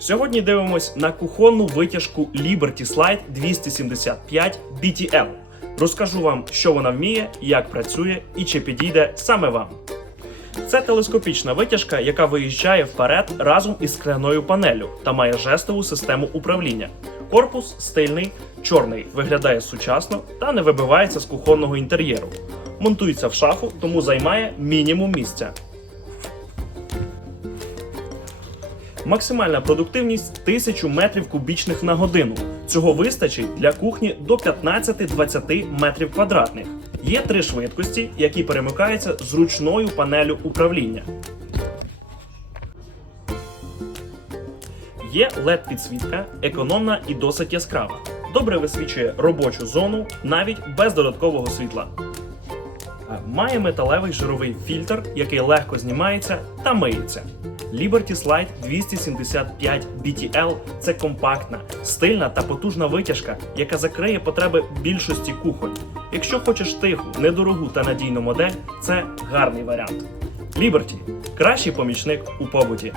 Сьогодні дивимось на кухонну витяжку Liberty Slide 275 BTL. Розкажу вам, що вона вміє, як працює і чи підійде саме вам. Це телескопічна витяжка, яка виїжджає вперед разом із скляною панелю та має жестову систему управління. Корпус стильний, чорний, виглядає сучасно та не вибивається з кухонного інтер'єру. Монтується в шафу, тому займає мінімум місця. Максимальна продуктивність 1000 метрів кубічних на годину. Цього вистачить для кухні до 15-20 метрів квадратних. Є три швидкості, які перемикаються з ручною панелю управління. Є led підсвітка, економна і досить яскрава. Добре висвічує робочу зону навіть без додаткового світла. Має металевий жировий фільтр, який легко знімається та миється. Liberty Slide 275 BTL – це компактна, стильна та потужна витяжка, яка закриє потреби більшості кухонь. Якщо хочеш тиху, недорогу та надійну модель, це гарний варіант. Liberty – кращий помічник у побуті.